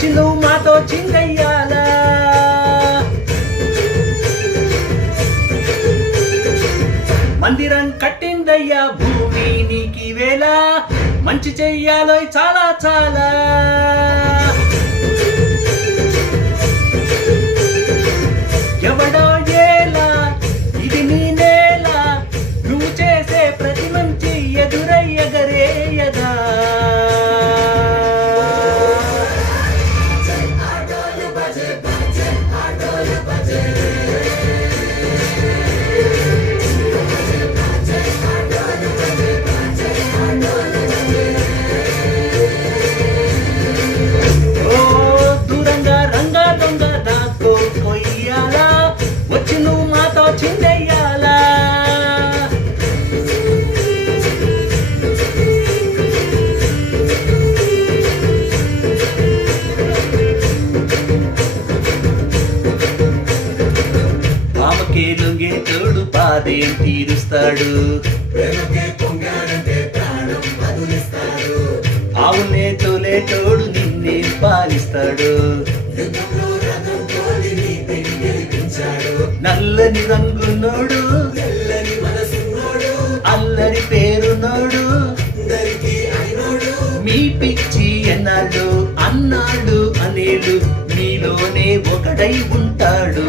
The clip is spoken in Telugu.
వచ్చి నువ్వు మాతో చిందయ్యాలా. మందిరం కట్టిందయ్యా భూమి నీకి వేళ, మంచి చెయ్యాలో చాలా చాలా. ఎవడో ఏలా ఇది నీ నేల, నువ్వు చేసే ప్రతి మంచి ఎదురయ్యగరేయగా. లొంగే తోడు బాధేం తీరుస్తాడు, ఆవునే తోలే తోడు నిన్నే పాలిస్తాడు. నల్లని రంగునోడు అల్లరి పేరునోడు, మీ పిచ్చి ఎన్నాడు అన్నాడు అనేడు, మీలోనే ఒకడై ఉంటాడు.